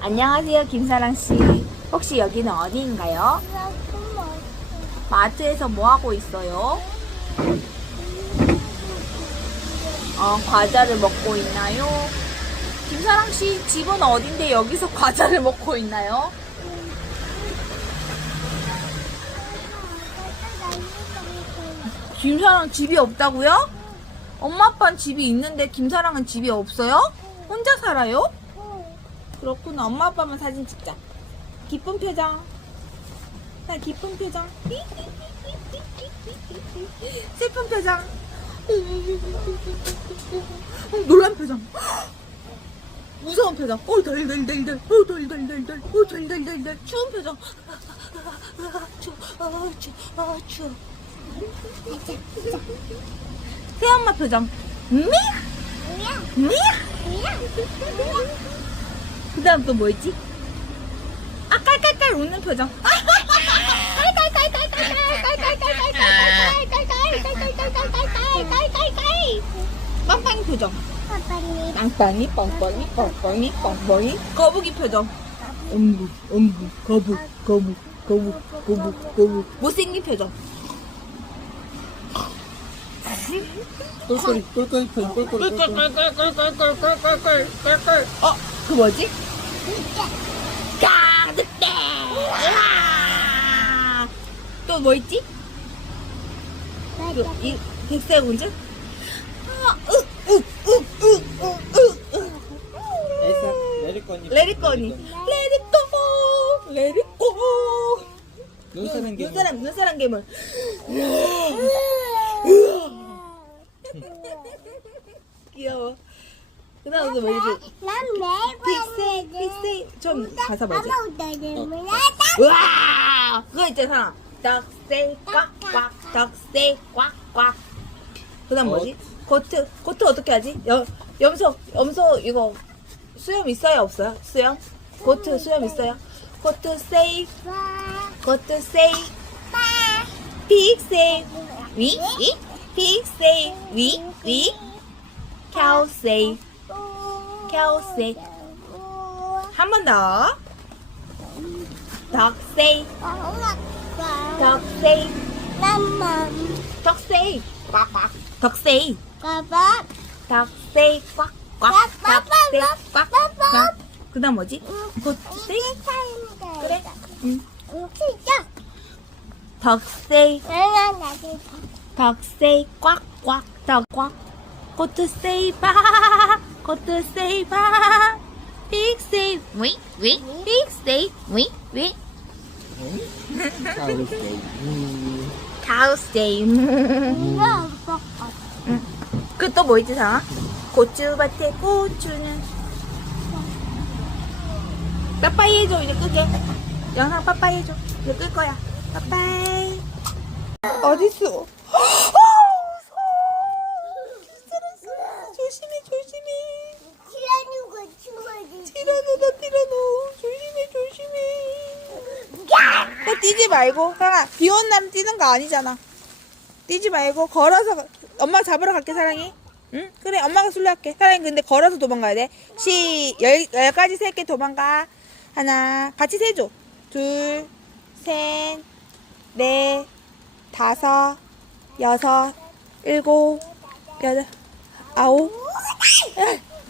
안녕하세요, 김사랑씨. 혹시 여기는 어디인가요? 마트에서 뭐 하고 있어요? 과자를 먹고 있나요? 김사랑씨 집은 어딘데 여기서 과자를 먹고 있나요? 김사랑 집이 없다고요? 엄마 아빠는 집이 있는데 김사랑은 집이 없어요? 혼자 살아요? 그렇구나. 엄마 아빠만 사진 찍자. 기쁜 표정. 기쁜 표정. 슬픈 표정. 놀란 표정. 무서운 표정. 덜덜덜덜. 덜덜덜덜. 덜덜덜덜. 추운 표정. 추워. 새엄마 표정. 미야. 그 다음 또 뭐 있지? 깔깔깔 웃는 표정. 빵빵이 표정. 빵빵이. 거북이 표정. 거북. 못생긴 표정. 똘똘이 표정. 그 뭐지? 늑대. 또 뭐 있지? 이 백설공주? 레리꼬니. 눈사람 괴물. 귀여워. 그 다음 또 뭐지? 픽세. 좀 가사 뭐지? 우와! 그거 있잖아. 덕세 꽉꽉. 그 다음 뭐지? 고트 어떻게 하지? 염소 이거 수염 있어요 없어요? 수염? 고트 수염 있어요? 고트 세이 픽세 위 픽세 위 캬오세이 한 번 더. 덕세이 꽉꽉. 덕세이 꽉꽉. 그 다음 뭐지? 고트세이. 그래. 덕세이 꽉꽉. 고트세이 바 픽세이 위 픽세이 위 카우스데이. 그 또 뭐 있지 상아? 고추밭에 고추는. 빠빠이 해줘. 이제 끌게. 영상 빠빠이 해줘. 이제 끌 거야. 빠빠이. 어딨어? 조심해. 티라노. 조심해. 너 뛰지 말고. 사랑아, 비 오는 날은 뛰는 거 아니잖아. 뛰지 말고 걸어서. 엄마 잡으러 갈게 사랑이. 응? 그래, 엄마가 술래할게. 사랑이 근데 걸어서 도망가야 돼. 10까지 셀게. 도망가. 하나, 같이 세줘. 둘, 셋, 넷, 다섯, 여섯, 일곱, 여덟, 아홉.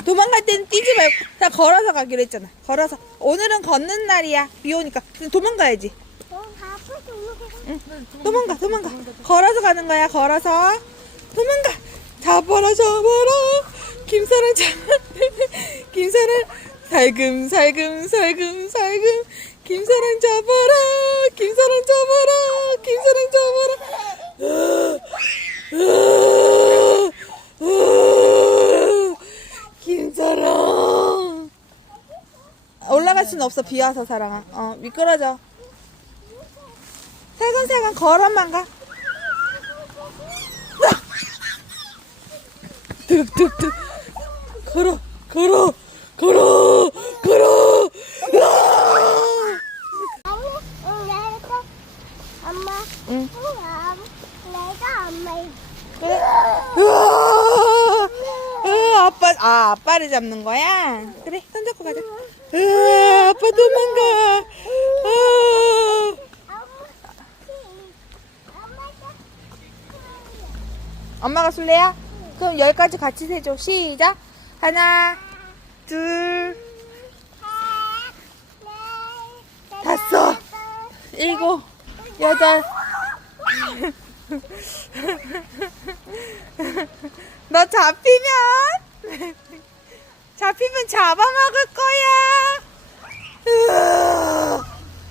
도망갈 때는 뛰지 말고 다 걸어서 가기로 했잖아. 걸어서. 오늘은 걷는 날이야. 비 오니까. 근데 도망가야지. 응. 도망가. 걸어서 가는 거야. 걸어서. 도망가. 잡아라. 김사랑 잡아라. 김사랑 살금. 김사랑 잡아라. 김사랑 올라갈 수는 없어. 비 와서 사랑아. 미끄러져. 살금 걸어만 가. 득 걸어. 엄마. 응. 내가 엄마. 그래. 아빠를 잡는 거야? 그래, 손 잡고 가자. 아빠 도망가. 엄마가 술래야? 그럼 10까지 같이 세줘. 시작. 하나, 둘, 다섯, 일곱, 여덟. 너 잡히면 잡아먹을 거야. 으아,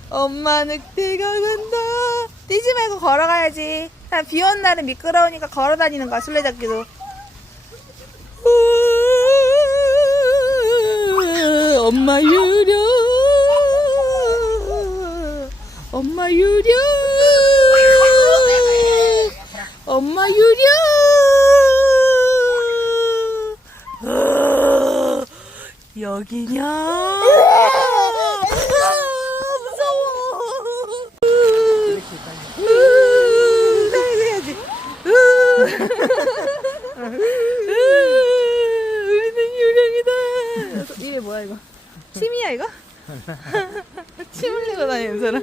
엄마 늑대가 간다. 뛰지 말고 걸어가야지. 비 오는 날은 미끄러우니까 걸어 다니는 거야, 술래잡기도. 엄마 유령, 엄마 유령, 엄마 유령. 여기냐? 무서워. 해야지. 우리는 유령이다. 이게 뭐야 이거? 침이야 이거? 침 흘리고 다니는 사람.